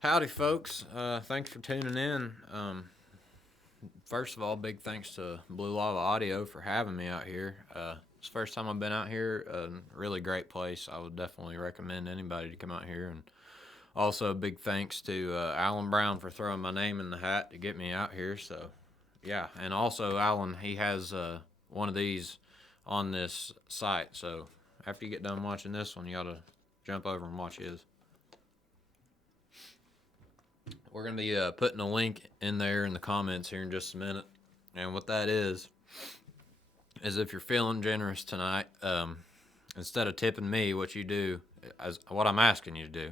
Howdy, folks. Thanks for tuning in. First of all, big thanks to Blue Lava Audio for having me out here. It's the first time I've been out here. Really great place. I would definitely recommend anybody to come out here. And also, big thanks to Alan Brown for throwing my name in the hat to get me out here. So, yeah. And also, Alan, he has one of these on this site. So, after you get done watching this one, you ought to jump over and watch his. We're going to be putting a link in there in the comments here in just a minute. And what that is if you're feeling generous tonight, instead of tipping me, what you do, what I'm asking you to do,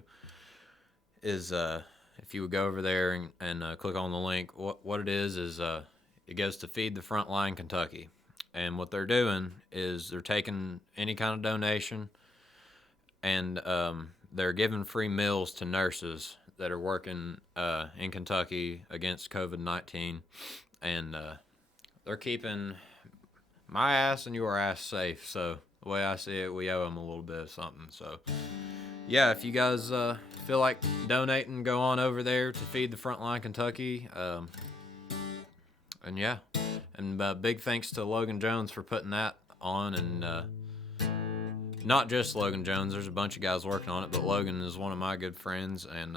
is if you would go over there and click on the link, what it is it goes to Feed the Frontline Kentucky. And what they're doing is they're taking any kind of donation and they're giving free meals to nurses that are working in Kentucky against COVID-19, and they're keeping my ass and your ass safe. So the way I see it, we owe them a little bit of something. So yeah, if you guys feel like donating, go on over there to Feed the Frontline Kentucky. And yeah, and big thanks to Logan Jones for putting that on, and not just Logan Jones. There's a bunch of guys working on it, but Logan is one of my good friends, and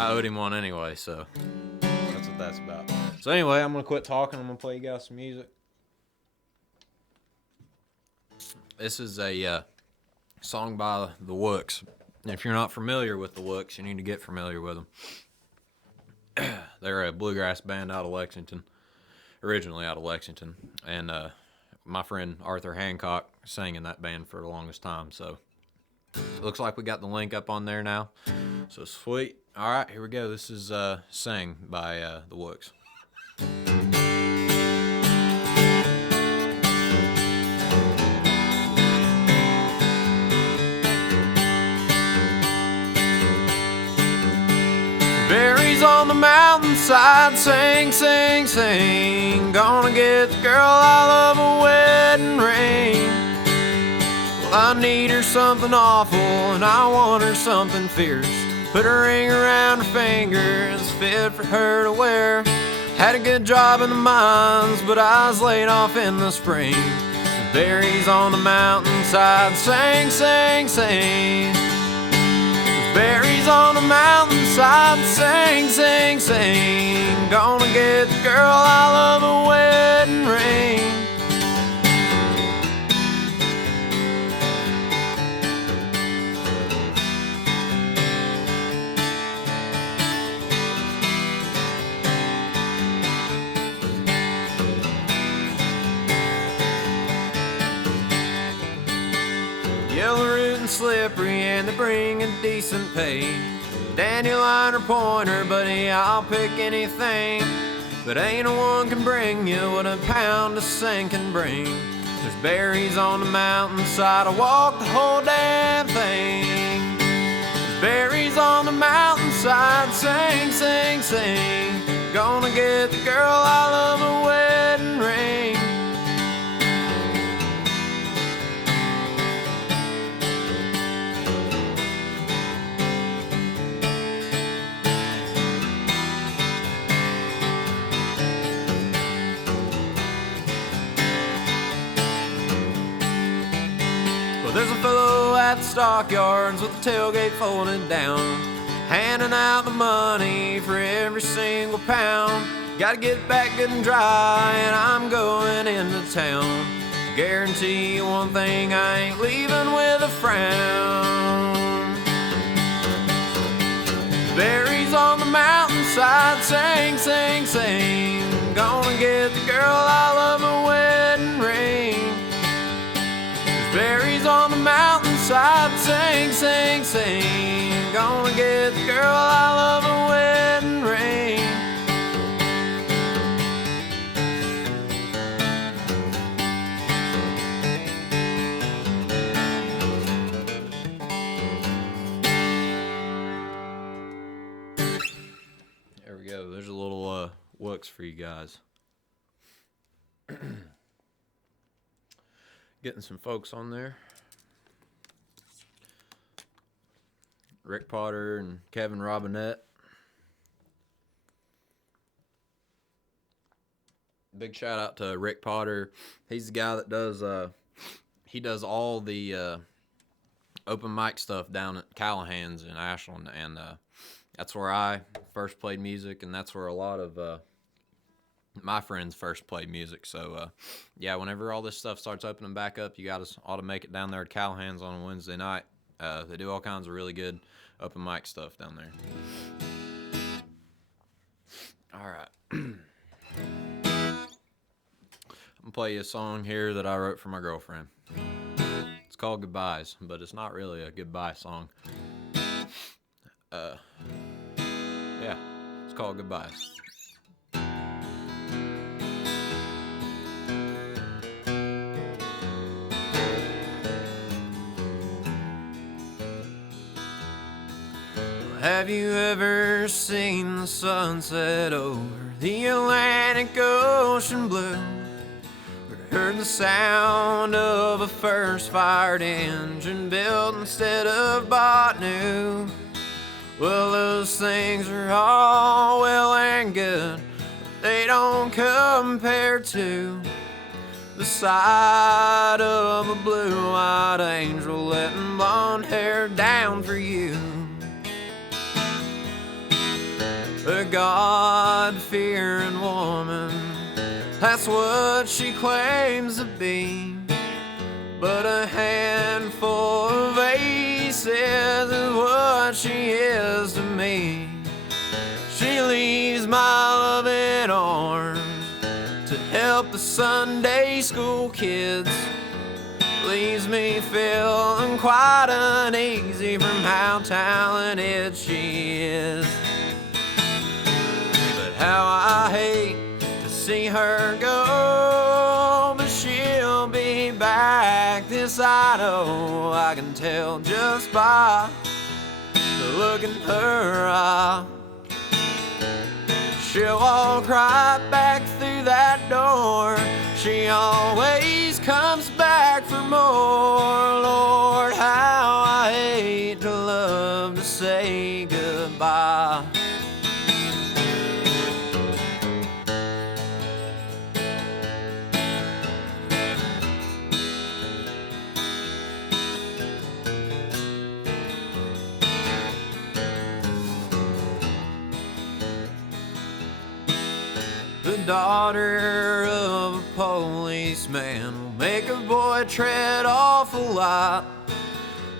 I owed him one anyway, so that's what that's about. So anyway, I'm going to quit talking. I'm going to play you guys some music. This is a song by the Wooks. And if you're not familiar with the Wooks, you need to get familiar with them. They're a bluegrass band out of Lexington, originally out of Lexington. And my friend Arthur Hancock sang in that band for the longest time. So it looks like we got the link up on there now. So sweet. All right, here we go. This is Sing by the Wooks. Berries on the mountainside, sing, sing, sing. Gonna get the girl I love a wedding ring. Well, I need her something awful, and I want her something fierce. Put a ring around her finger, it's fit for her to wear. Had a good job in the mines, but I was laid off in the spring. Berries on the mountainside, sing, sing, sing. Berries on the mountainside, sing, sing, sing. Gonna get the girl I love a wedding ring. Yellow root and slippery, and they bring a decent pay. Dandelion or pointer, buddy, I'll pick anything. But ain't no one can bring you what a pound of sing can bring. There's berries on the mountainside, I walk the whole damn thing. There's berries on the mountainside, sing, sing, sing. Gonna get the girl I love a wedding ring. There's a fellow at the stockyards with the tailgate folded down, handing out the money for every single pound. Gotta get back good and dry, and I'm going into town. Guarantee you one thing, I ain't leaving with a frown. Berries on the mountainside, sing, sing, sing. Gonna get the girl I love a wedding ring. Berries on the mountainside, sing, sing, sing. Gonna get the girl I love a wedding ring. There we go. There's a little Wooks for you guys. Getting some folks on there. Rick Potter and Kevin Robinette. Big shout out to Rick Potter. He's the guy that does he does all the open mic stuff down at Callahan's in Ashland, and that's where I first played music, and that's where a lot of my friends first played music. So yeah, whenever all this stuff starts opening back up, you guys ought to make it down there at Callahan's on a Wednesday night. They do all kinds of really good open mic stuff down there. All right. I'm gonna play you a song here that I wrote for my girlfriend. It's called Goodbyes, but it's not really a goodbye song. Yeah, it's called Goodbyes. Have you ever seen the sunset over the Atlantic Ocean blue? Or heard the sound of a first fired engine built instead of bought new? Well, those things are all well and good, but they don't compare to the sight of a blue-eyed angel letting blonde hair down for you. A God-fearing woman, that's what she claims to be. But a handful of aces is what she is to me. She leaves my loving arms to help the Sunday school kids. Leaves me feeling quite uneasy from how talented she is. How I hate to see her go, but she'll be back, this I know. I can tell just by the look in her eye. She'll walk right back through that door. She always comes back for more. Lord, how I hate to love to say goodbye. The daughter of a policeman will make a boy tread awful lot.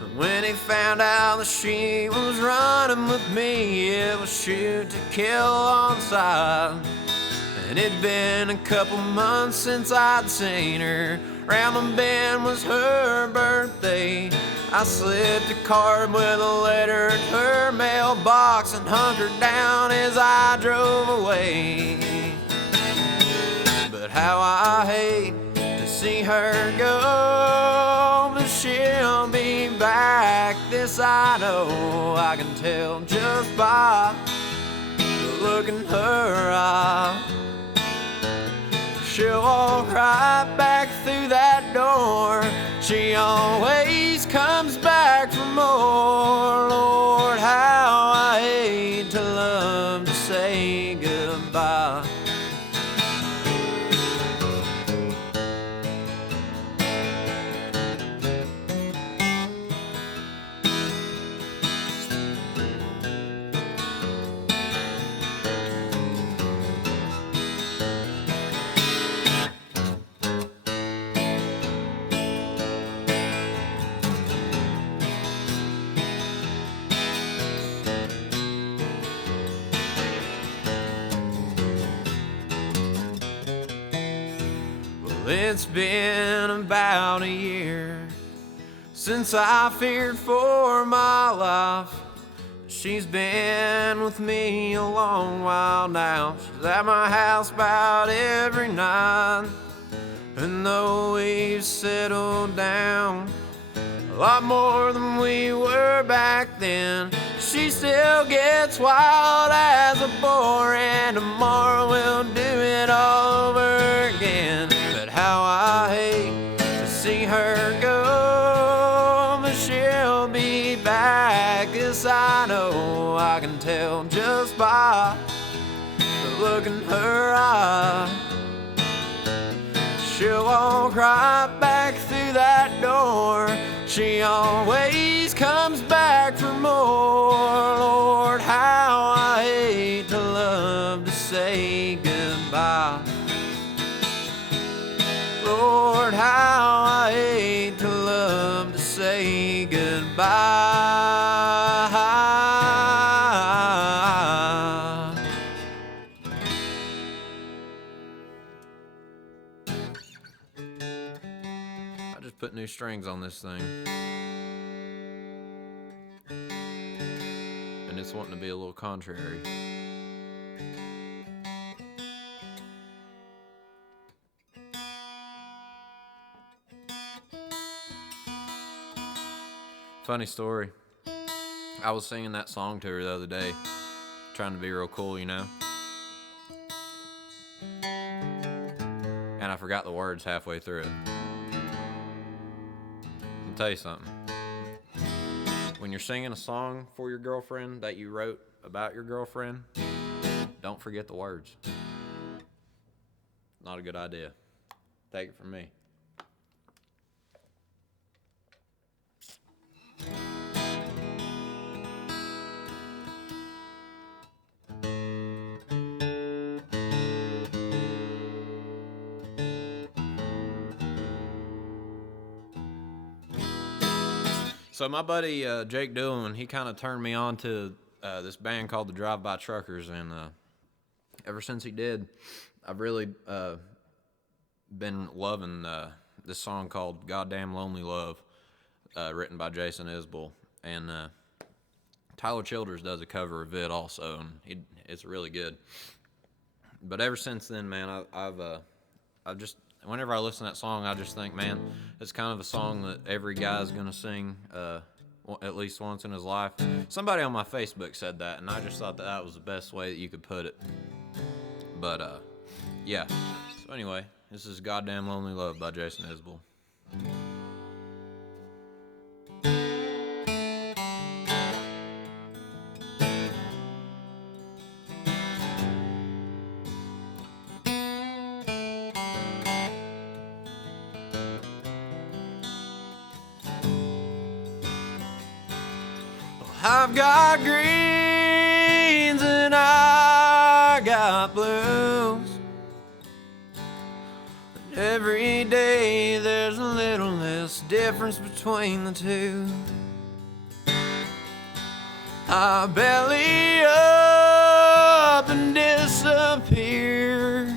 And when he found out that she was running with me, it was shoot to kill on sight. And it'd been a couple months since I'd seen her. Round the bend was her birthday. I slipped a card with a letter in her mailbox and hunkered down as I drove away. But how I hate to see her go, but she'll be back, this I know. I can tell just by the look in her eye. She'll walk right back through that door. She always comes back for more. Lord, how I hate to love to say goodbye. It's been about a year since I feared for my life. She's been with me a long while now. She's at my house about every night. And though we've settled down a lot more than we were back then, she still gets wild as a boar, and tomorrow we'll do it all over again. But how I hate to see her go, but she'll be back this I know, I can tell just by the look in her eye. She'll walk right back through that door. She always comes back for more. Lord, how I hate to love to say goodbye. Lord, how I hate to love to say goodbye. I just put new strings on this thing. And it's wanting to be a little contrary. Funny story. I was singing that song to her the other day, trying to be real cool, you know? And I forgot the words halfway through it. I'll tell you something. When you're singing a song for your girlfriend that you wrote about your girlfriend, don't forget the words. Not a good idea. Take it from me. So my buddy Jake Dillon, he kind of turned me on to this band called the Drive-By Truckers, and ever since he did, I've really been loving this song called Goddamn Lonely Love, written by Jason Isbell, and Tyler Childers does a cover of it also, and it's really good. But ever since then, man, I've just, whenever I listen to that song, I just think, man, it's kind of a song that every guy's gonna sing at least once in his life. Somebody on my Facebook said that, and I just thought that was the best way that you could put it. But yeah. So anyway, this is Goddamn Lonely Love by Jason Isbell. I've got greens and I got blues. And every day there's a little less difference between the two. I belly up and disappear.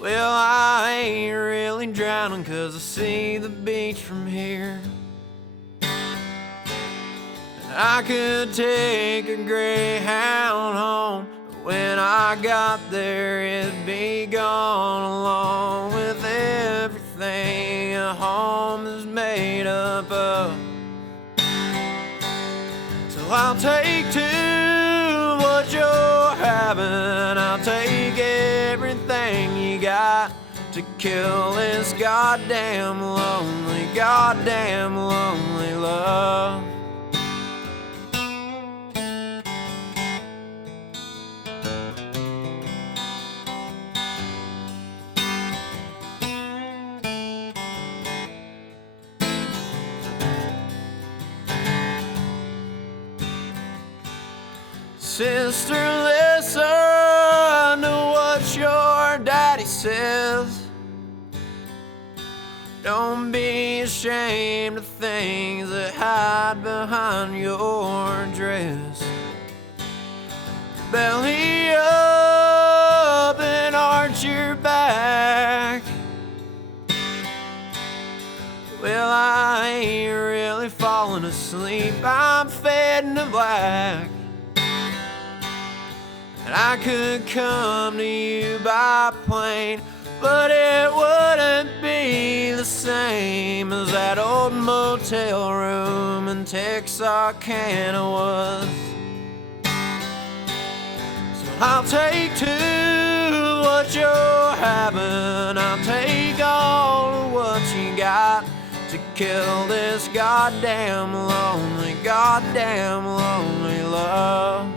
Well, I ain't really drowning 'cause I see the beach from here. I could take a Greyhound home, but when I got there it'd be gone along with everything a home is made up of. So I'll take to what you're having, I'll take everything you got to kill this goddamn lonely love. Sister, listen to what your daddy says. Don't be ashamed of things that hide behind your dress. Belly up and arch your back. Well, I ain't really falling asleep, I'm fading to black. And I could come to you by plane, but it wouldn't be the same as that old motel room in Texarkana was. So I'll take to what you're having, I'll take all of what you got to to kill this goddamn lonely love.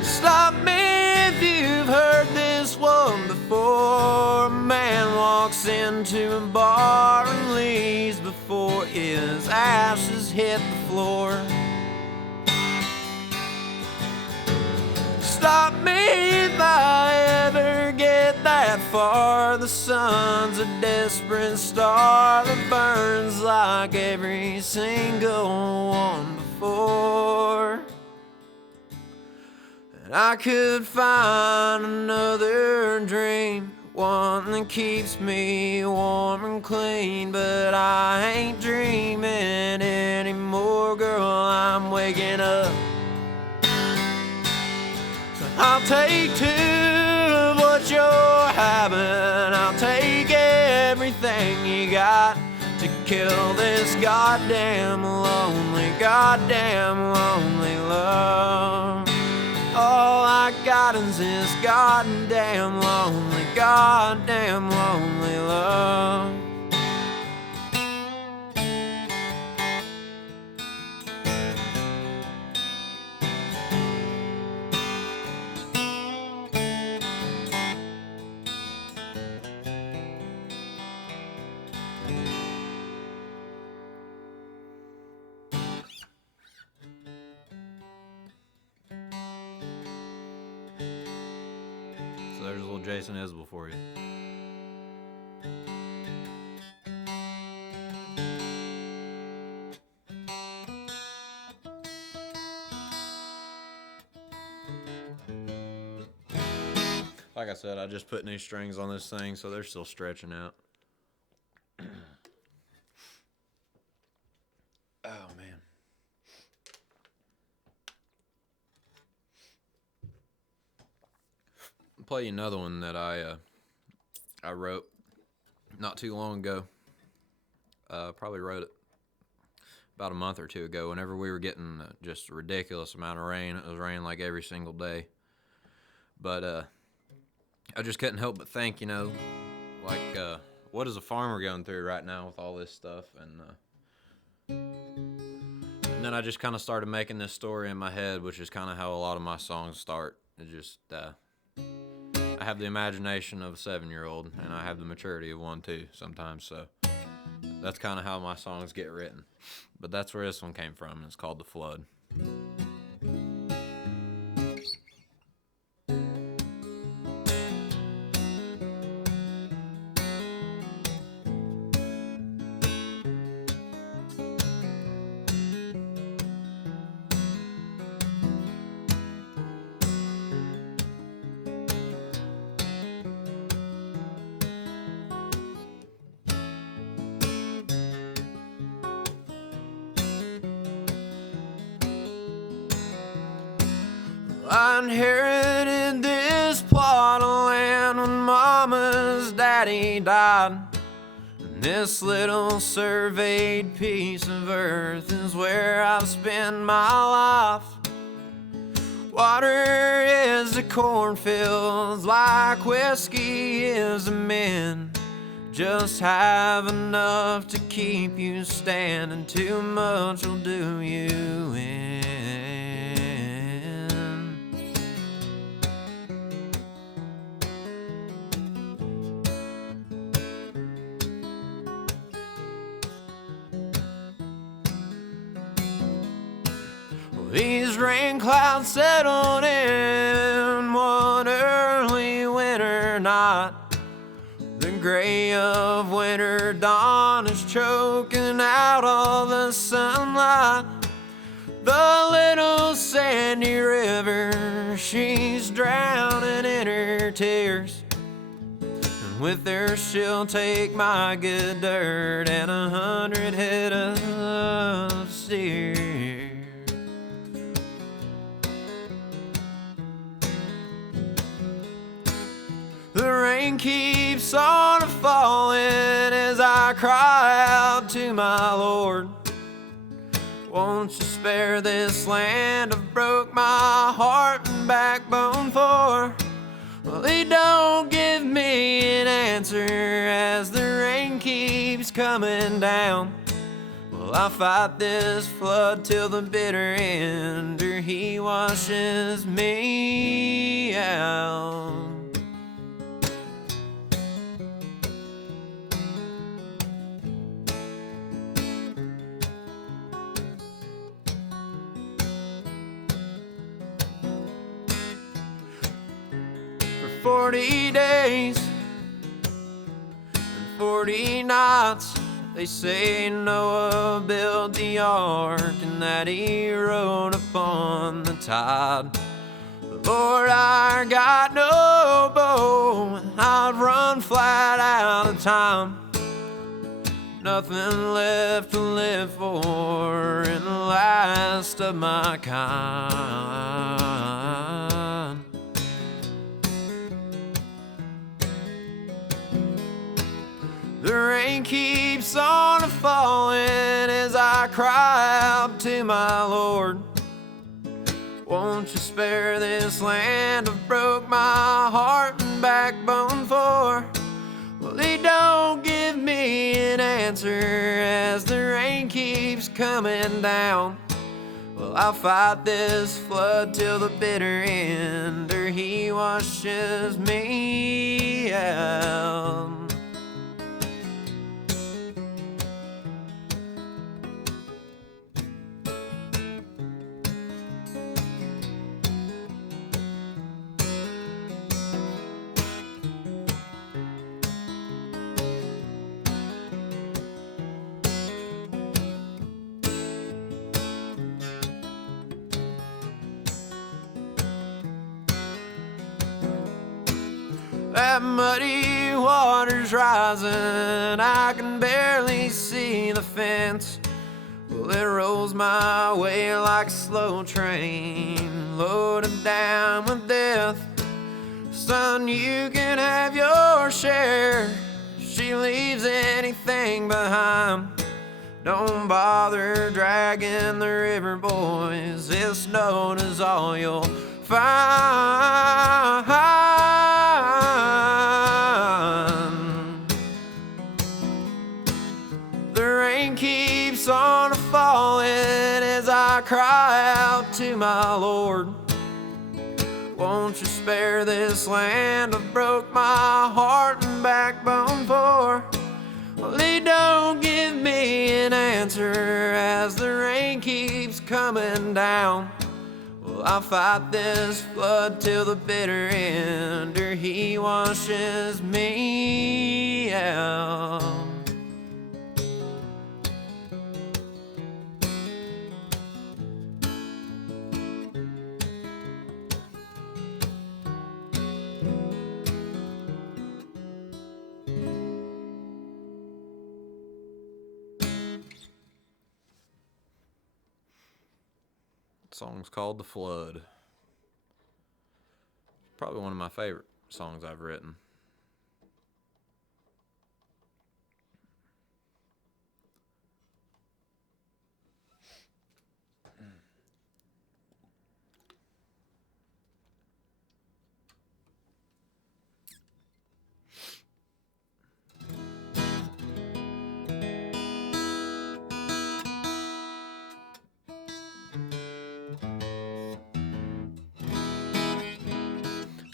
Stop me if you've heard this one before. A man walks into a bar and leaves before his ashes hit the floor. Stop me if I ever get that far. The sun's a desperate star that burns like every single one before. And I could find another dream, one that keeps me warm and clean, but I ain't dreaming anymore, girl, I'm waking up. So I'll take two of what you're having, I'll take everything you got to kill this goddamn lonely love. All I got is this goddamn lonely love. So there's a little Jason Isbell for you. Like I said, I just put new strings on this thing, so they're still stretching out. Oh, man. I'll play you another one that I wrote not too long ago. Probably wrote it about a month or two ago whenever we were getting just a ridiculous amount of rain. It was raining like every single day. But I just couldn't help but think, like, what is a farmer going through right now with all this stuff? And then I just kind of started making this story in my head, which is kind of how a lot of my songs start. It just, I have the imagination of a 7-year-old, and I have the maturity of one too sometimes, so that's kind of how my songs get written. But that's where this one came from, and it's called The Flood. I inherited this plot of land when Mama's daddy died. And this little surveyed piece of earth is where I've spent my life. Water is the cornfields, like whiskey is the men. Just have enough to keep you standing, too much will do you in. These rain clouds settled in one early winter night. The gray of winter dawn is choking out all the sunlight. The little sandy river, she's drowning in her tears. And with her she'll take my good dirt and 100 head of steers. The rain keeps on falling as I cry out to my Lord. Won't you spare this land I've broke my heart and backbone for? Well, he don't give me an answer as the rain keeps coming down. Well, I fight this flood till the bitter end, or he washes me out. For 40 days and 40 nights, they say Noah built the ark and that he rode upon the tide. But Lord, I got no bow and I'd run flat out of time. Nothing left to live for in the last of my kind. The rain keeps on falling as I cry out to my Lord. Won't you spare this land I've broke my heart and backbone for? Well, he don't give me an answer as the rain keeps coming down. Well, I'll fight this flood till the bitter end, or he washes me out. That muddy water's rising, I can barely see the fence. Well, it rolls my way like a slow train, loaded down with death. Son, you can have your share. She leaves anything behind. Don't bother dragging the river, boys. This note is all you'll find. The rain keeps on falling as I cry out to my Lord. Won't you spare this land I've broke my heart and backbone for? Well, he don't give me an answer as the rain keeps coming down. Well, I'll fight this flood till the bitter end, or he washes me out. The song's called The Flood. Probably one of my favorite songs I've written.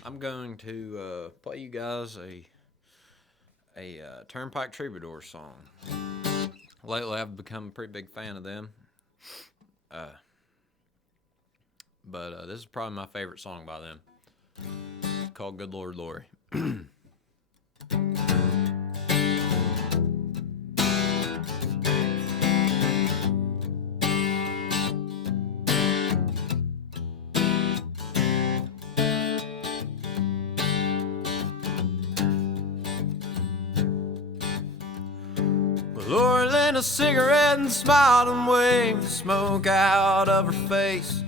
I'm going to play you guys a Turnpike Troubadour song. Lately, I've become a pretty big fan of them. But this is probably my favorite song by them. It's called Good Lord, Laurie. Laurie lit a cigarette and smiled and waved the smoke out of her face.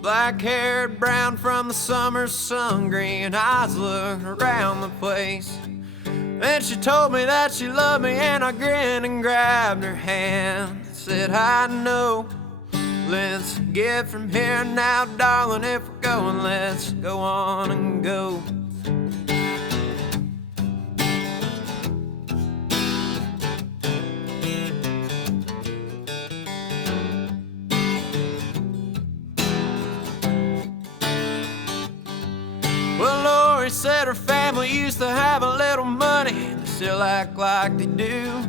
Black-haired, brown from the summer sun, green eyes looked around the place. Then she told me that she loved me, and I grinned and grabbed her hand. Said, I know, let's get from here now, darling. If we're going, let's go on and go. Well, Laurie said her family used to have a little money. They still act like they do.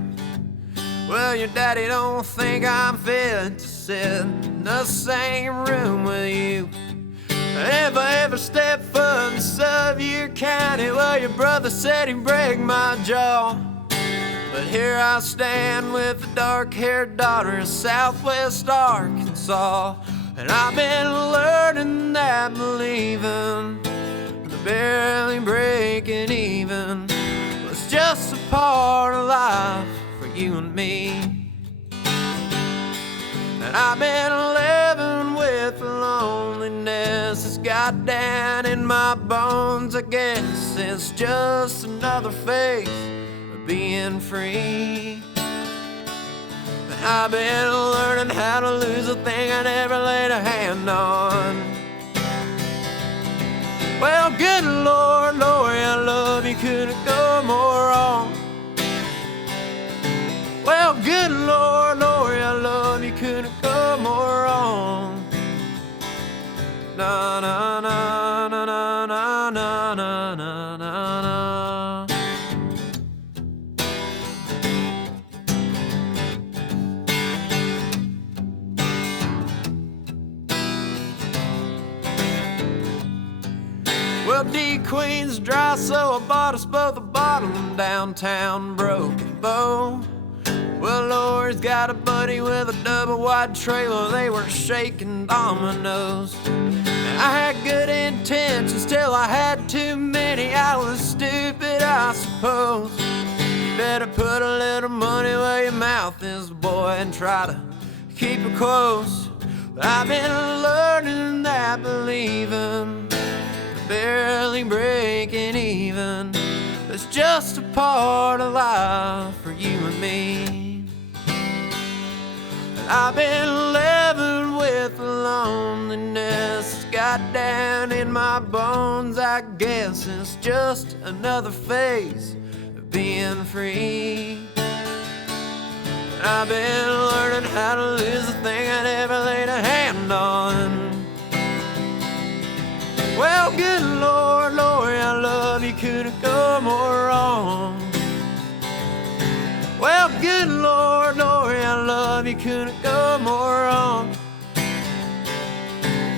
Well, your daddy don't think I'm fit to sit in the same room with you. If I ever step foot in Sevier County, well, your brother said he'd break my jaw. But here I stand with a dark-haired daughter of Southwest Arkansas. And I've been learning that believing, barely breaking even, was just a part of life for you and me. And I've been living with loneliness that's got down in my bones. I guess it's just another phase of being free. But I've been learning how to lose a thing I never laid a hand on. Well, good Lord, Laurie, I love you, couldn't go more wrong. Well, good Lord, Laurie, I love you, couldn't go more wrong. Na na na na na na na na na na. Well, D-Queen's dry, so I bought us both a bottle in downtown Broken Bow. Well, Laurie's got a buddy with a double-wide trailer. They were shaking dominoes. And I had good intentions till I had too many. I was stupid, I suppose. You better put a little money where your mouth is, boy, and try to keep it close. But I've been learning that believing, barely breaking even, it's just a part of life for you and me. And I've been living with loneliness, got down in my bones. I guess it's just another phase of being free. And I've been learning how to lose a thing I never laid a hand on. Well, good Lord, Laurie, I love you, couldn't go more wrong. Well, good Lord, Laurie, I love you, couldn't go more wrong.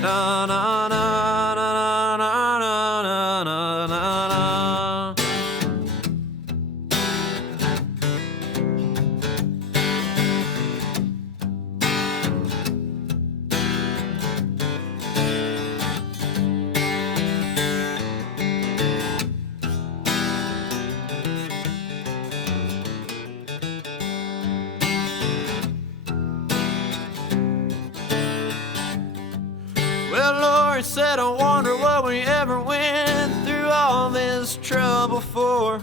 Na na na na na na na na na. Well, Laurie said, I wonder what we ever went through all this trouble for.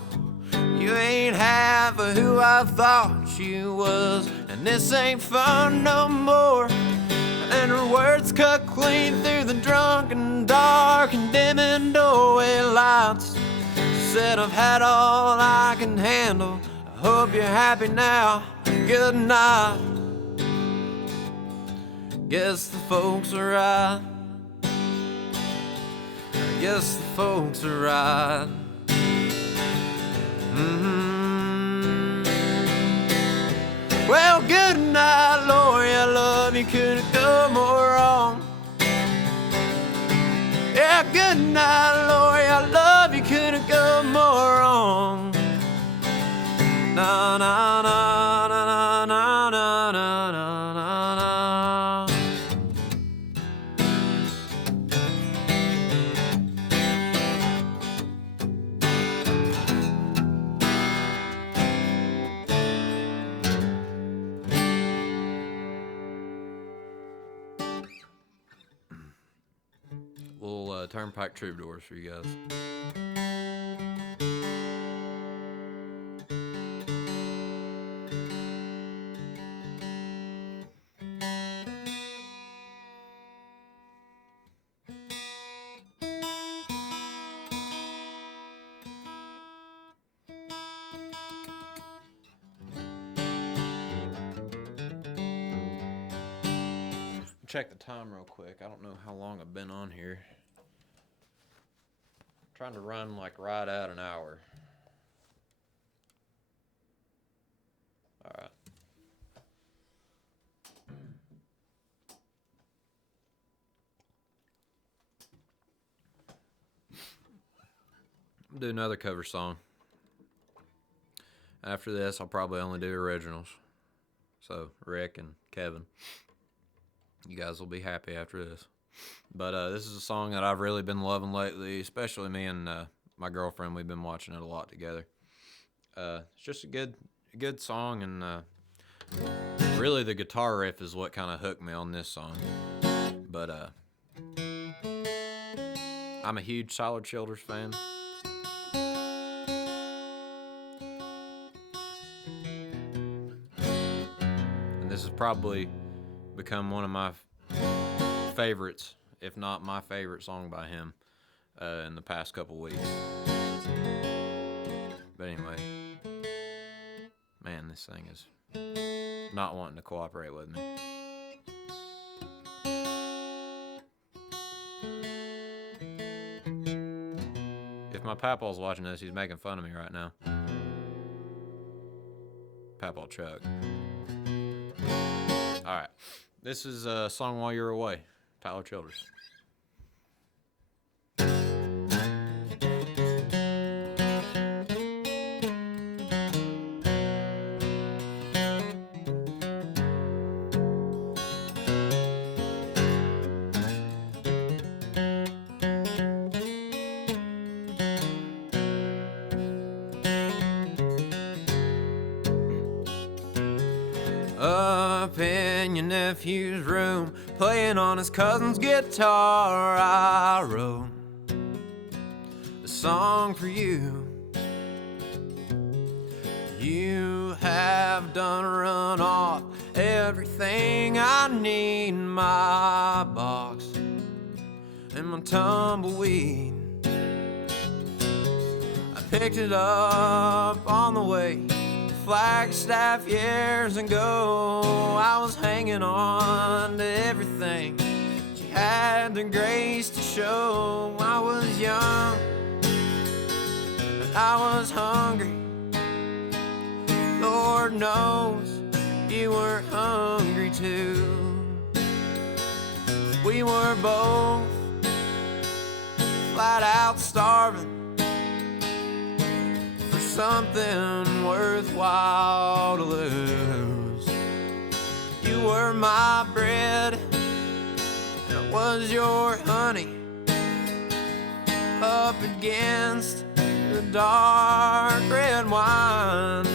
You ain't half of who I thought you was, and this ain't fun no more. And her words cut clean through the drunken dark and dimming doorway lights. She said, I've had all I can handle. I hope you're happy now. Good night. Guess the folks are right. I guess the folks are right. Well, good night, Laurie, I love you, couldn't go more wrong. Yeah, good night, Laurie, I love you, couldn't go more wrong. Na na na na na na na na na na. Little turnpike troubadours for you guys. check the time real quick. I don't know how long I've been on here. I'm trying to run like right at an hour. All right. I'll do another cover song. After this, I'll probably only do originals. So, Rick and Kevin, you guys will be happy after this. But this is a song that I've really been loving lately, especially me and my girlfriend. We've been watching it a lot together. It's just a good song, and really the guitar riff is what kind of hooked me on this song. But I'm a huge Tyler Childers fan. And this has probably become one of my favorites, if not my favorite song by him in the past couple weeks. But anyway, man, this thing is not wanting to cooperate with me. If my papaw's watching this, he's making fun of me right now. Papaw Chuck. Alright, this is a song While You're Away, Tyler Childers. Up in your nephew's room, playing on his cousin's guitar, I wrote a song for you. You have done run off everything I need, my box and my tumbleweed. I picked it up on the way Flagstaff years ago. I was hanging on to everything she had the grace to show. I was young, but I was hungry. Lord knows you were hungry too. We were both flat out starving for something worthwhile to lose. You were my bread, and I was your honey, up against the dark red wine,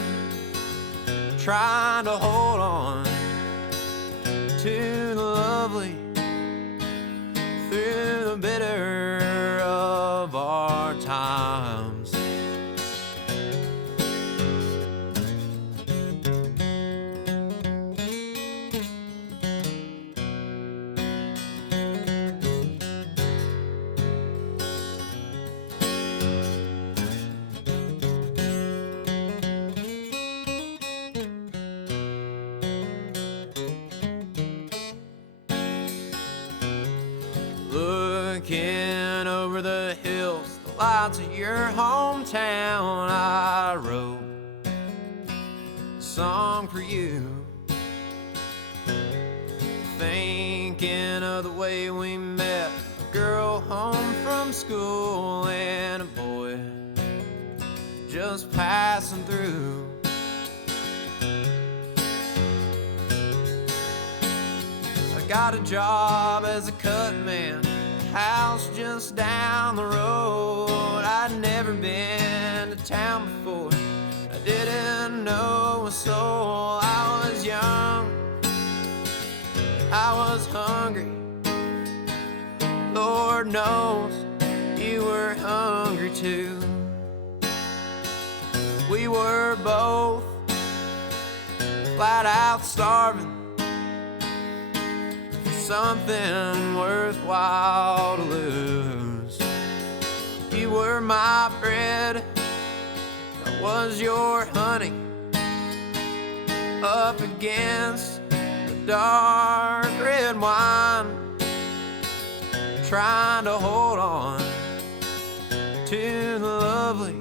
trying to hold on to the lovely through the bitter of our times. Looking over the hills, the lights of your hometown, I wrote a song for you. Thinking of the way we met, a girl home from school and a boy just passing through. I got a job as a cut man, house just down the road. I'd never been to town before, I didn't know a soul. I was young, I was hungry. Lord knows you were hungry too. We were both flat out starving for something worthwhile to lose. You were my bread, I was your honey, up against the dark red red wine, trying to hold on to the lovely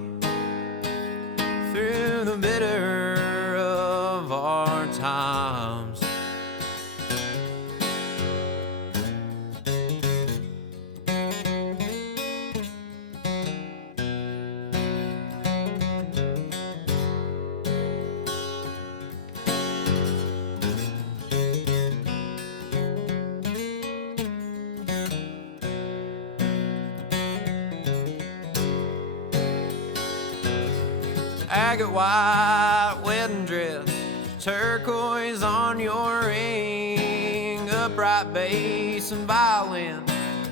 through the bitter of our times. Agate white wedding dress, turquoise on your ring, upright bass and violin.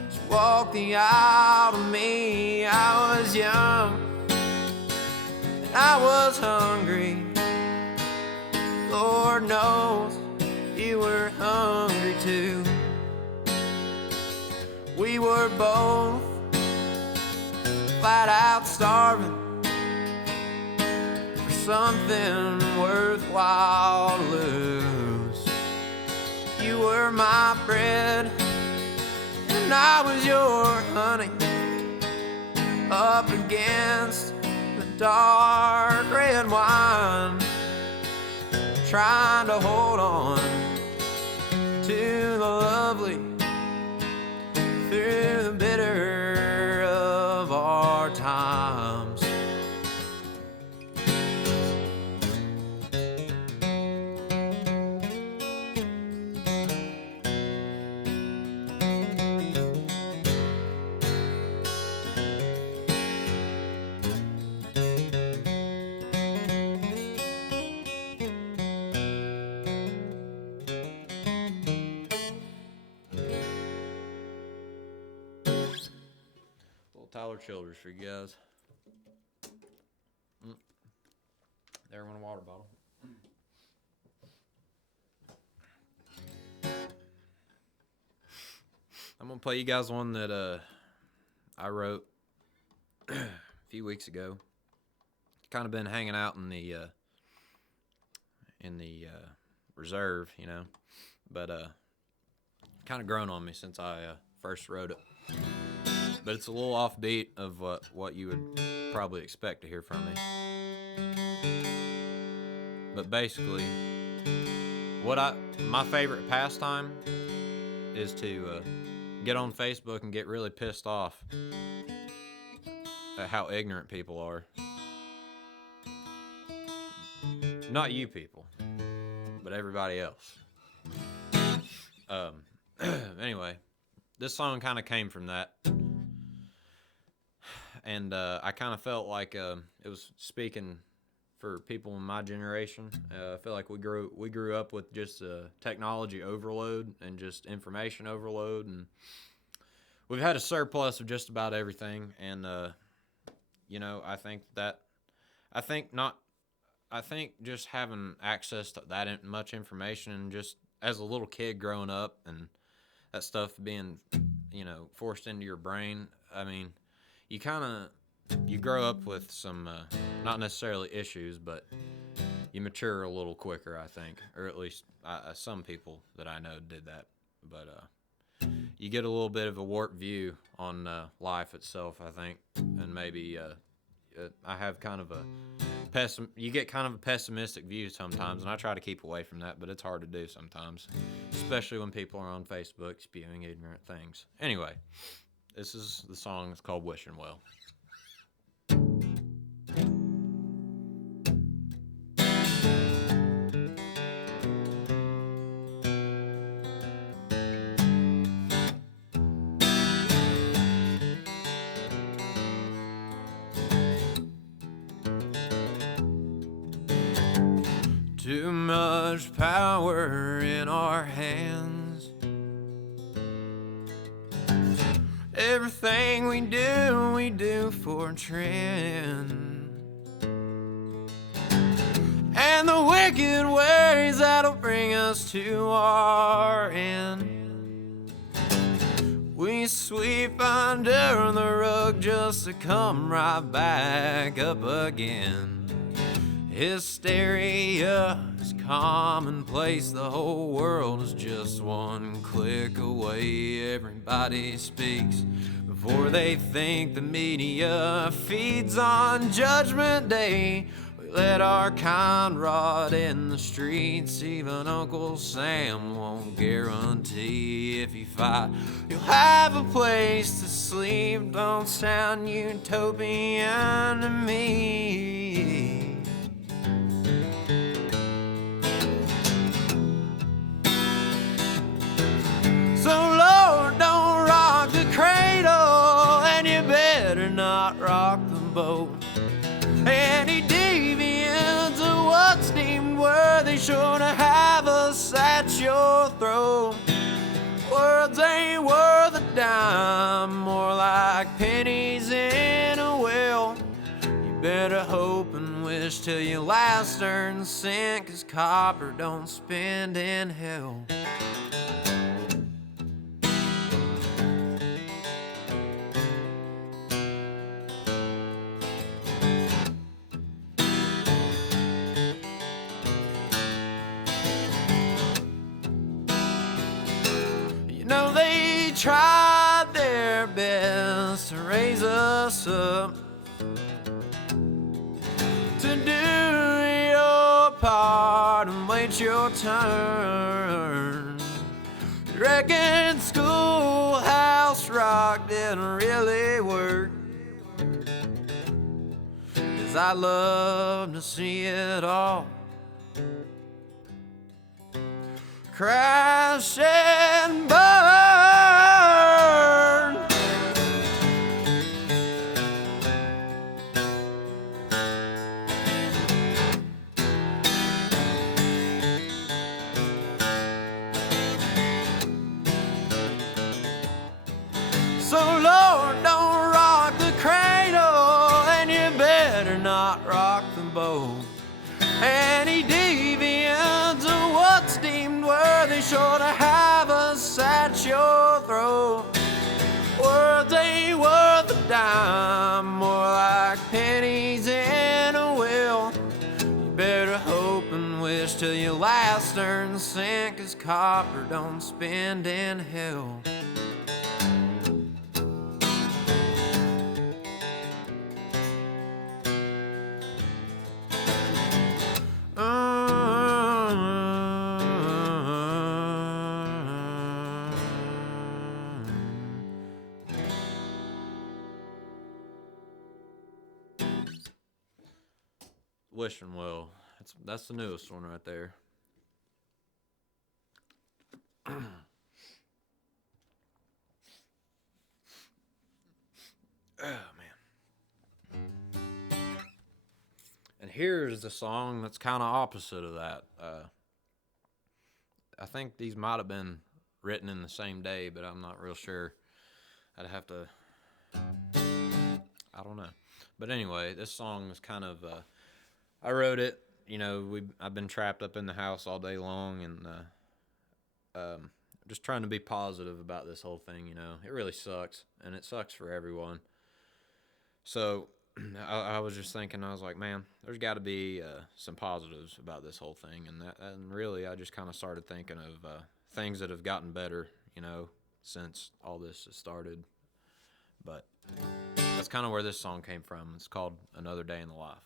Just walk the aisle to me. I was young and I was hungry. Lord knows you were hungry too. We were both flat out starving, something worthwhile to lose. You were my bread and I was your honey, up against the dark red wine, trying to hold on to the lovely through the bitter of our times. Tyler Childers for you guys. There went a water bottle. I'm gonna play you guys one that I wrote a few weeks ago. Kind of been hanging out in the reserve, you know, but kind of grown on me since I first wrote it. But it's a little offbeat of what you would probably expect to hear from me. But basically, my favorite pastime is to get on Facebook and get really pissed off at how ignorant people are. Not you people, but everybody else. Anyway, this song kind of came from that. And I kind of felt like it was speaking for people in my generation. I feel like we grew up with just technology overload and just information overload, and we've had a surplus of just about everything. And you know, I think just having access to that much information, and just as a little kid growing up, and that stuff being, you know, forced into your brain. I mean, you grow up with some, not necessarily issues, but you mature a little quicker, I think. Or at least some people that I know did that. But you get a little bit of a warped view on life itself, I think. And maybe I have kind of you get kind of a pessimistic view sometimes, and I try to keep away from that, but it's hard to do sometimes. Especially when people are on Facebook spewing ignorant things. Anyway. This is the song. It's called Wishing Well. Too much power in our hands. Everything we do for trend. And the wicked ways that'll bring us to our end. We sweep under the rug just to come right back up again. Hysteria is commonplace. The whole world is just one click away. Everybody speaks before they think. The media feeds on Judgment Day. We let our kind rot in the streets. Even Uncle Sam won't guarantee if you fight you'll have a place to sleep. Don't sound utopian to me. So Lord, don't rock the cradle, and you better not rock the boat. Any deviants of what's deemed worthy, sure to have us at your throat. Words ain't worth a dime, more like pennies in a well. You better hope and wish till your last earn cent, 'cause copper don't spend in hell. No, they tried their best to raise us up, to do your part and wait your turn. You reckon schoolhouse rock didn't really work? 'Cause I love to see it all crash and burn. So Lord, don't rock the cradle, and you better not rock the boat. Any deviants of what's deemed worthy, sure to have us at your throat. Words ain't worth a dime, more like pennies in a well. You better hope and wish till your last earn cent, 'cause copper don't spend in hell. Wishing well. That's the newest one right there. Oh man. And here's the song that's kind of opposite of that. I think these might have been written in the same day, but I'm not real sure. I'd have to, I don't know. But anyway, this song is kind of, I wrote it, you know, I've been trapped up in the house all day long, and just trying to be positive about this whole thing, you know. It really sucks, and it sucks for everyone. So I was just thinking, I was like, man, there's got to be some positives about this whole thing, and really I just kind of started thinking of things that have gotten better, you know, since all this has started. But that's kind of where this song came from. It's called Another Day in the Life.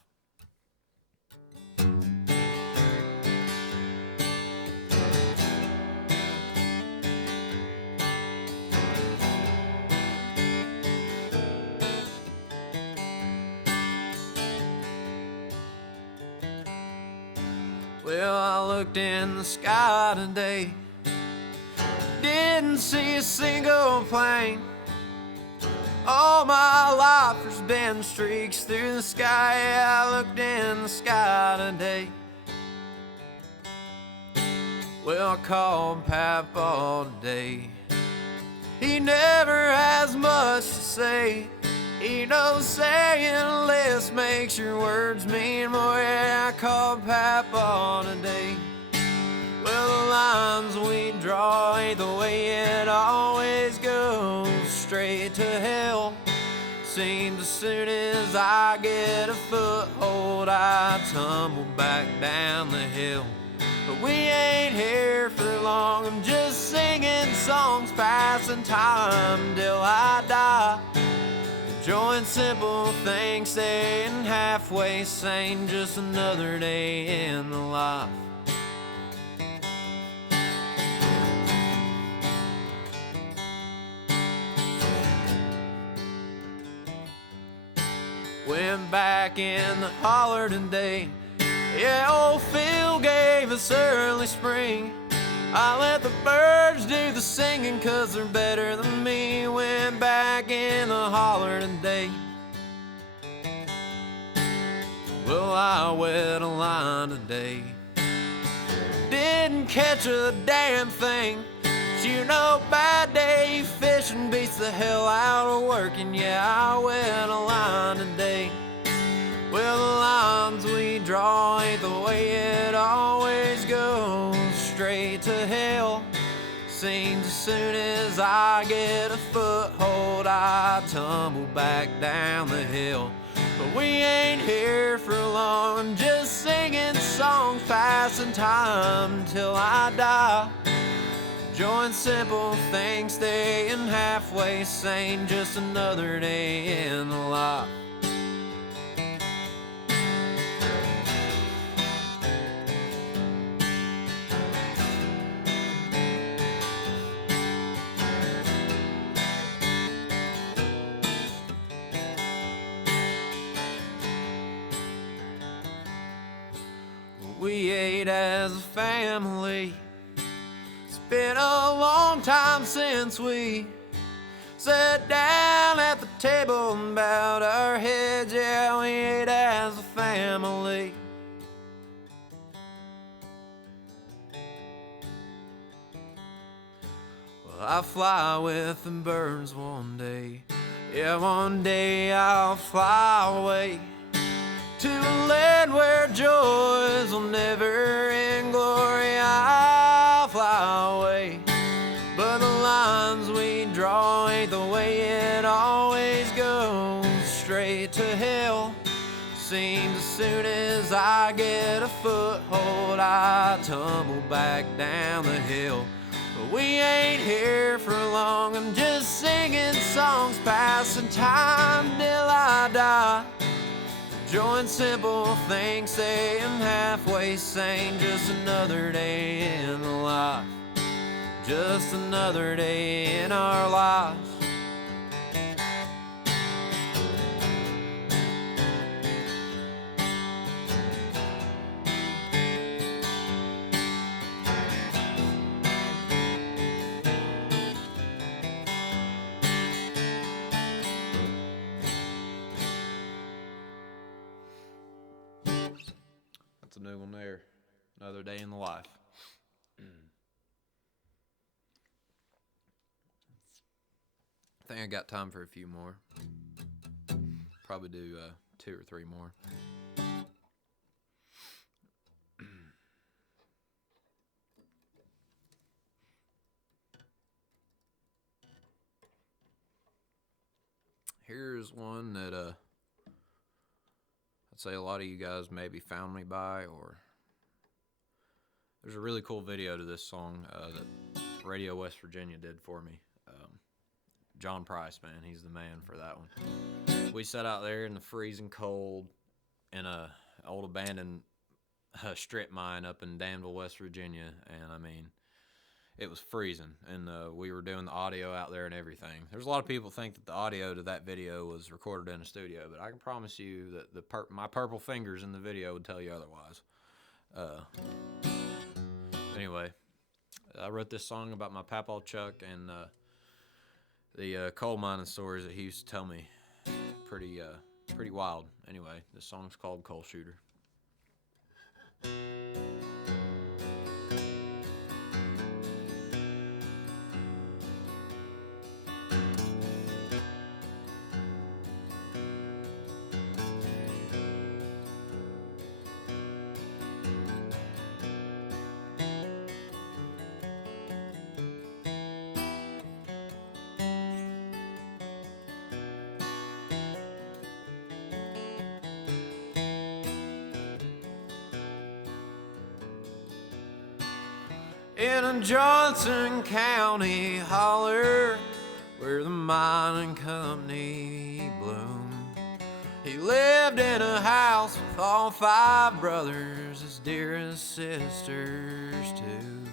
Well, I looked in the sky today, didn't see a single plane. All my life there's been streaks through the sky. Yeah, I looked in the sky today. Well, I called Papa today. He never has much to say. He knows saying less makes your words mean more. Yeah, I called Papa today. Well, the lines we draw ain't the way it always goes. Straight to hell. Seems as soon as I get a foothold hold, I tumble back down the hill. But we ain't here for long, I'm just singing songs, passing time till I die. Enjoying simple things, staying halfway sane, just another day in the life. Went back in the holler today. Yeah, old Phil gave us early spring. I let the birds do the singing 'cause they're better than me. Went back in the holler today. Well, I wet a line today. Didn't catch a damn thing. But you know, bad day fishing beats the hell out of working. Yeah, I wet a line today. Well, the lines we draw ain't the way it always goes. Straight to hell. Seems as soon as I get a foothold, I tumble back down the hill. But we ain't here for long, just singing songs, passing time till I die. Enjoying simple things, staying halfway sane, just another day in the life. We ate as a family. It's been a long time since we sat down at the table and bowed our heads. Yeah, we ate as a family. Well, I fly with the birds one day. Yeah, one day I'll fly away to a land where joys will never end. Glory, I'll fly away. But the lines we draw ain't the way it always goes. Straight to hell. Seems as soon as I get a foothold, I tumble back down the hill. But we ain't here for long, I'm just singing songs, passing time till I die. Enjoying simple things, staying halfway sane, just another day in the life. Just another day in our lives. That's a new one there. Another day in the life. I think I got time for a few more. Probably do 2 or 3 more. Here's one that I'd say a lot of you guys maybe found me by, or there's a really cool video to this song that Radio West Virginia did for me. John Price, man, he's the man for that one. We sat out there in the freezing cold in a old abandoned strip mine up in Danville, West Virginia, and I mean, it was freezing, and we were doing the audio out there and everything. There's a lot of people think that the audio to that video was recorded in a studio, but I can promise you that my purple fingers in the video would tell you otherwise. Anyway, I wrote this song about my Papaw Chuck and the coal mining stories that he used to tell me. Pretty wild. Anyway, this song's called Coal Shooter. in a Johnson County holler where the mining company bloomed. He lived in a house with all 5 brothers, his dearest sisters too.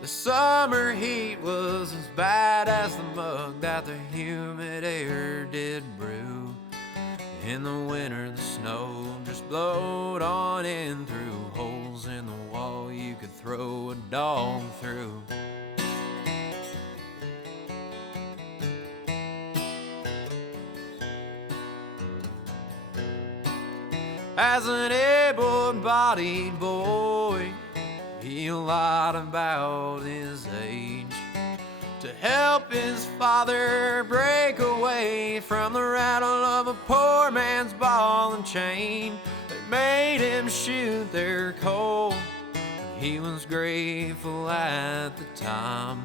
The summer heat was as bad as the mug that the humid air did brew. In the winter, the snow just blowed on in through holes in the wall you could throw a dog through. As an able-bodied boy, he lied about his age to help his father break away from the rattle of a poor man's ball and chain. They made him shoot their coal, but he was grateful at the time.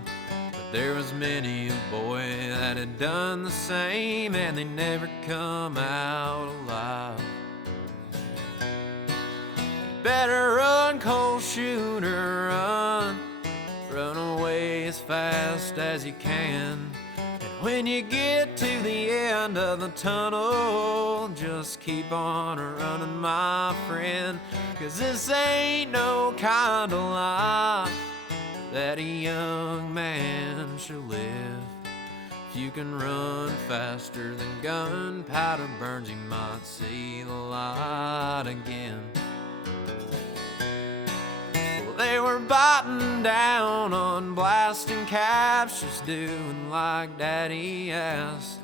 But there was many a boy that had done the same, and they never come out alive. Better run, coal shooter, run. Run away as fast as you can. And when you get to the end of the tunnel, just keep on running, my friend. 'Cause this ain't no kind of life that a young man should live. If you can run faster than gunpowder burns, you might see the light again. They were biting down on blasting caps, just doing like Daddy asked.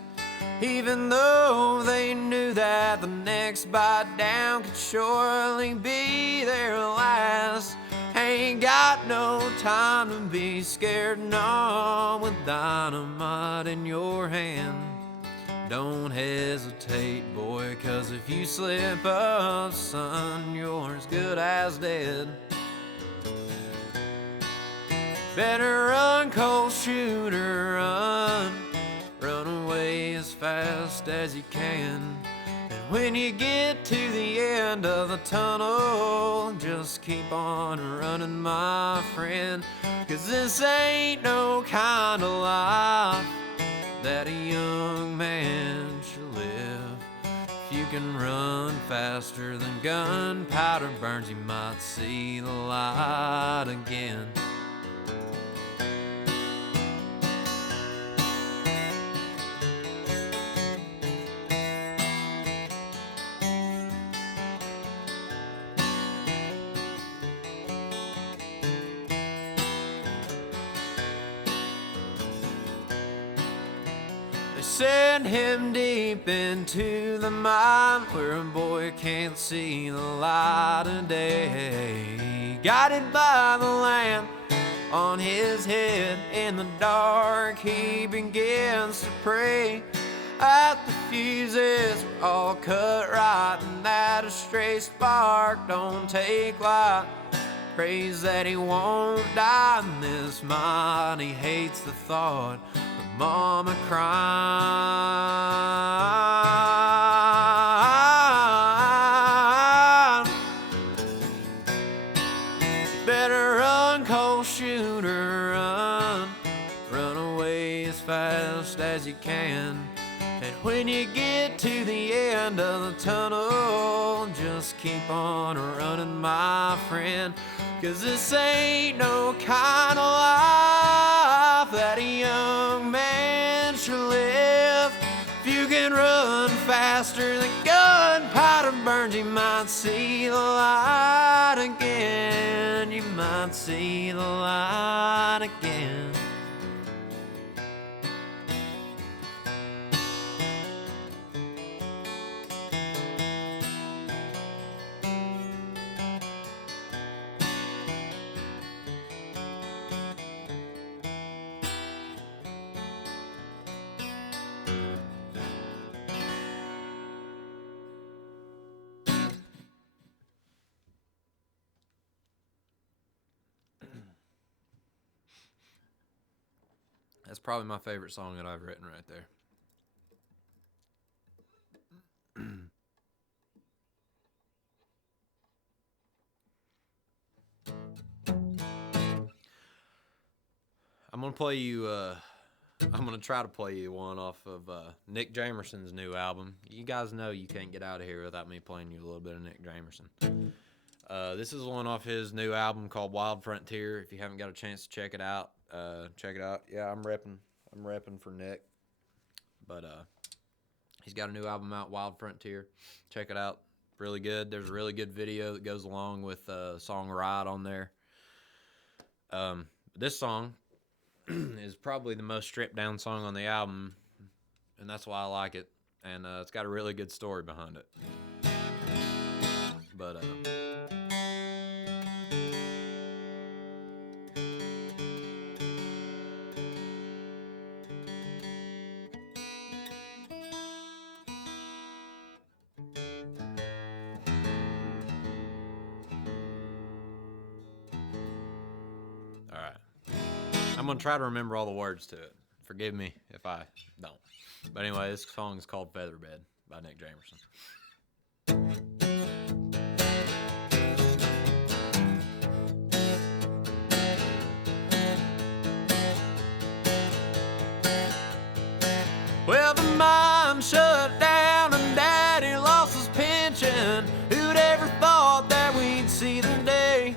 Even though they knew that the next bite down could surely be their last. Ain't got no time to be scared, no, with dynamite in your hand. Don't hesitate, boy, 'cause if you slip up, son, you're as good as dead. Better run, coal shooter, run. Run away as fast as you can. And when you get to the end of the tunnel, just keep on running, my friend. 'Cause this ain't no kind of life that a young man should live. If you can run faster than gunpowder burns, you might see the light again. Send him deep into the mine where a boy can't see the light of day. Guided by the lamp on his head in the dark, he begins to pray that the fuses were all cut right and that a stray spark don't take light. Prays that he won't die in this mine. He hates the thought of Mama crying. Better run, coal shooter, run. Run away as fast as you can. And when you get to the end of the tunnel, just keep on running, my friend. 'Cause this ain't no kind of life that a young man should live. If you can run faster than gunpowder burns, you might see the light again. You might see the light again. That's probably my favorite song that I've written right there. I'm gonna play you. I'm gonna try to play you one off of Nick Jamerson's new album. You guys know you can't get out of here without me playing you a little bit of Nick Jamerson. This is one off his new album called Wild Frontier. If you haven't got a chance to check it out, check it out. Yeah, I'm repping for Nick, but he's got a new album out, Wild Frontier. Check it out, really good. There's a really good video that goes along with the song Ride on there. This song is probably the most stripped down song on the album, and that's why I like it. And it's got a really good story behind it. But all right. I'm going to try to remember all the words to it. Forgive me if I don't. But anyway, this song is called Featherbed by Nick Jamerson. Well, the mine shut down and Daddy lost his pension. Who'd ever thought that we'd see the day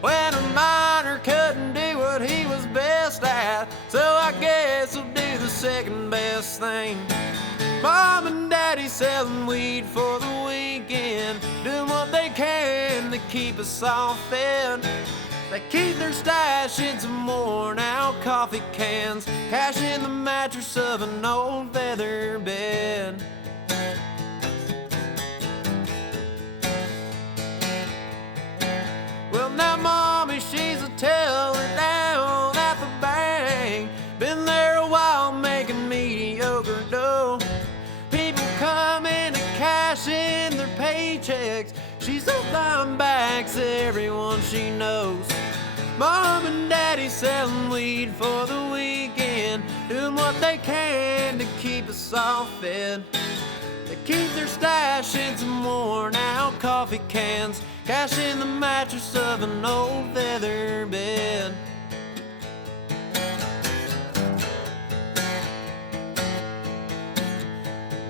when a miner couldn't do what he was best at? So I guess we'll do the second best thing. Mom and Daddy selling weed for the weekend, doing what they can to keep us all fed. They keep their stash in some worn out coffee cans, cash in the mattress of an old feather bed. Well, now Mommy, she's a teller down at the bank. Been there a while making mediocre dough. People come in to cash in their paychecks. She's so buying back to everyone she knows. Mom and Daddy selling weed for the weekend, doing what they can to keep us all fed. They keep their stash in some worn out coffee cans, cash in the mattress of an old feather bed.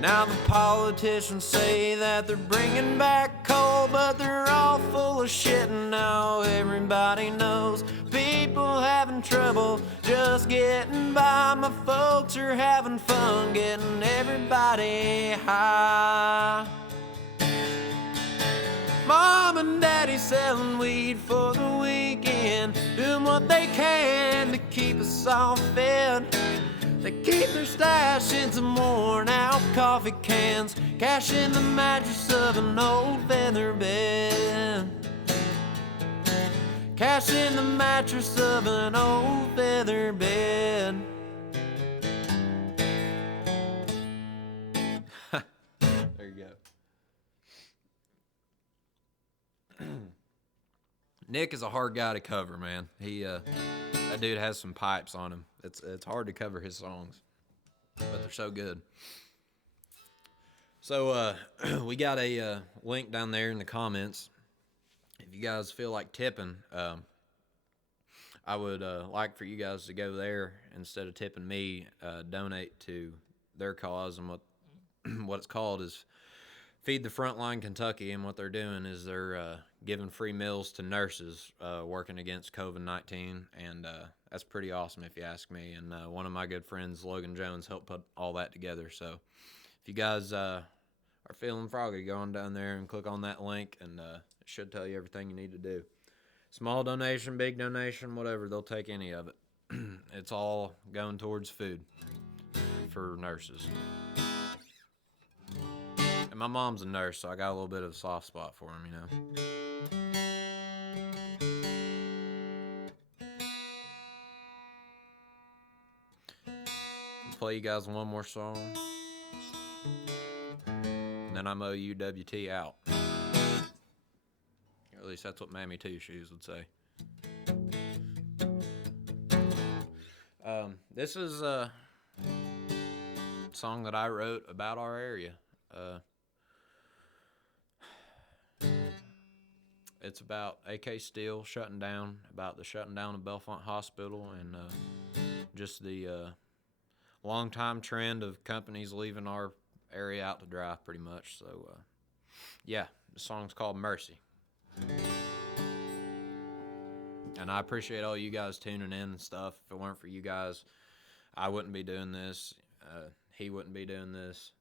Now the politicians say that they're bringing back coal, but they're all full of shit, and now everybody knows people having trouble just getting by. My folks are having fun getting everybody high. Mom and Daddy selling weed for the weekend, doing what they can to keep us all fed. They keep their stash in some worn out coffee cans, cash in the mattress of an old feather bed. Cash in the mattress of an old feather bed. There you go. Nick is a hard guy to cover, man. That dude has some pipes on him. It's hard to cover his songs, but they're so good. So we got a link down there in the comments. If you guys feel like tipping, I would like for you guys to go there instead of tipping me. Donate to their cause, and what it's called is Feed the Frontline Kentucky, and what they're doing is they're giving free meals to nurses working against COVID-19, and that's pretty awesome if you ask me. And one of my good friends, Logan Jones, helped put all that together. So if you guys are feeling froggy, go on down there and click on that link, and it should tell you everything you need to do. Small donation, big donation, whatever, they'll take any of it. It's all going towards food for nurses. And my mom's a nurse, so I got a little bit of a soft spot for him, you know. I'll play you guys one more song, and then I'm OUWT out. Or at least that's what Mammy Two Shoes would say. This is a song that I wrote about our area. It's about AK Steel shutting down, about the shutting down of Bellefonte Hospital, and just the long-time trend of companies leaving our area out to dry, pretty much. So, yeah, the song's called Mercy. And I appreciate all you guys tuning in and stuff. If it weren't for you guys, I wouldn't be doing this. He wouldn't be doing this.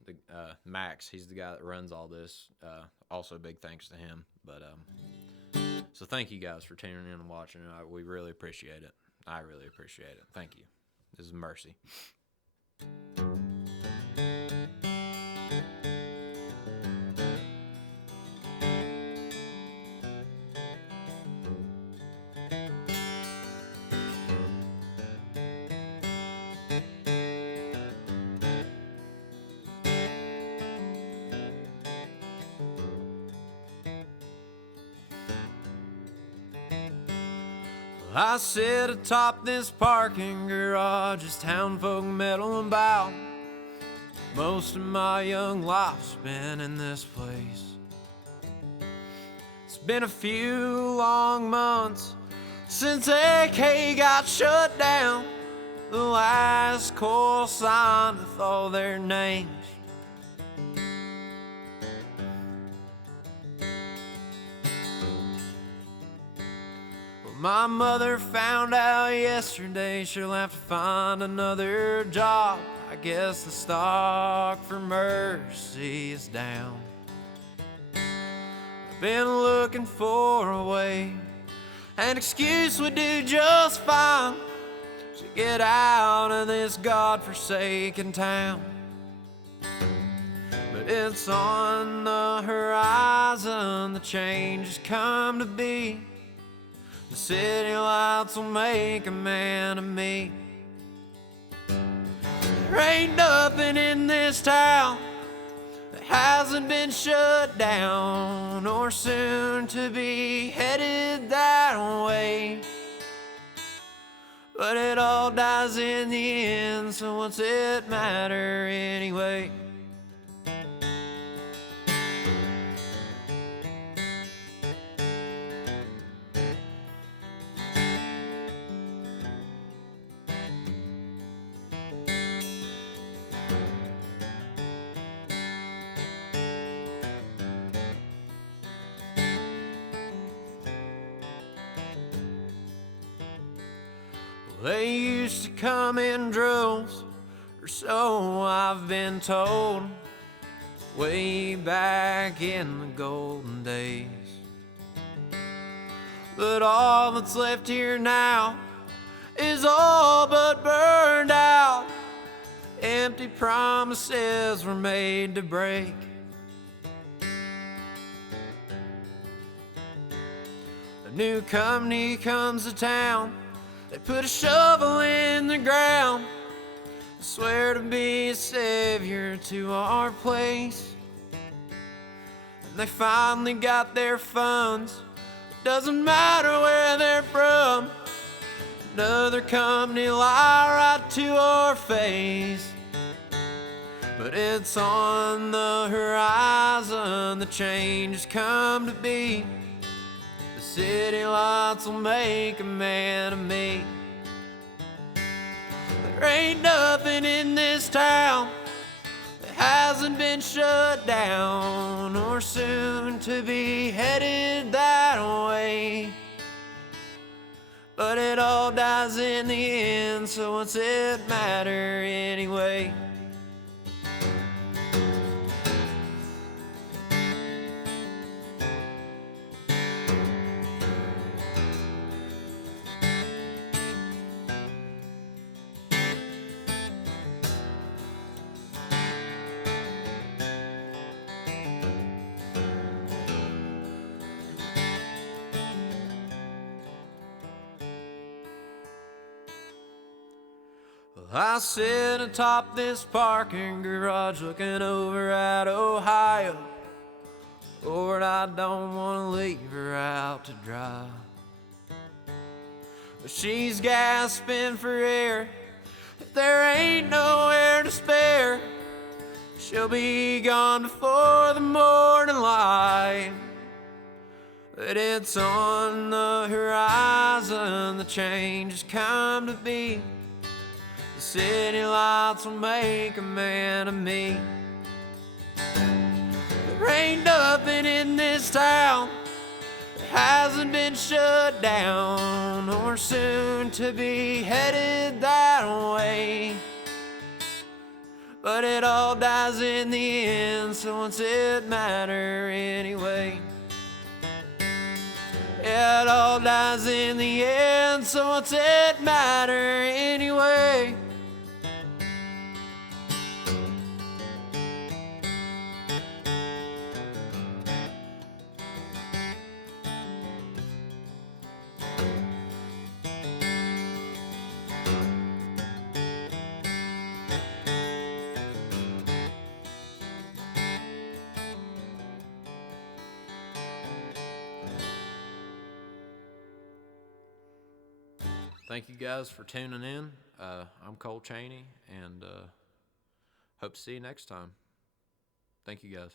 Max, he's the guy that runs all this. Also, big thanks to him. But so thank you guys for tuning in and watching. We really appreciate it. I really appreciate it. Thank you. This is Mercy. I sit atop this parking garage as townfolk meddle about. Most of my young life's been in this place. It's been a few long months since AK got shut down. The last call signed with all their names. My mother found out yesterday she'll have to find another job. I guess the stock for Mercy is down. I've been looking for a way, an excuse would do just fine to get out of this godforsaken town. But it's on the horizon, the change has come to be. The city lights will make a man of me. There ain't nothing in this town that hasn't been shut down or soon to be headed that way. But it all dies in the end, so what's it matter anyway? They used to come in droves, or so I've been told, way back in the golden days. But all that's left here now is all but burned out. Empty promises were made to break. A new company comes to town. They put a shovel in the ground, swear to be a savior to our place. And they finally got their funds, it doesn't matter where they're from. Another company lie right to our face. But it's on the horizon, the change has come to be. The city lights will make a man of me. There ain't nothing in this town that hasn't been shut down or soon to be headed that way. But it all dies in the end, so what's it matter anyway? I sit atop this parking garage looking over at Ohio. Lord, I don't want to leave her out to dry. But she's gasping for air. If there ain't nowhere to spare, she'll be gone before the morning light. But it's on the horizon, the change has come to be. The city lights will make a man of me. There ain't nothing in this town that hasn't been shut down or soon to be headed that way. But it all dies in the end, so what's it matter anyway? It all dies in the end, so what's it matter anyway? Thank you guys for tuning in. I'm Chaney, and hope to see you next time. Thank you guys.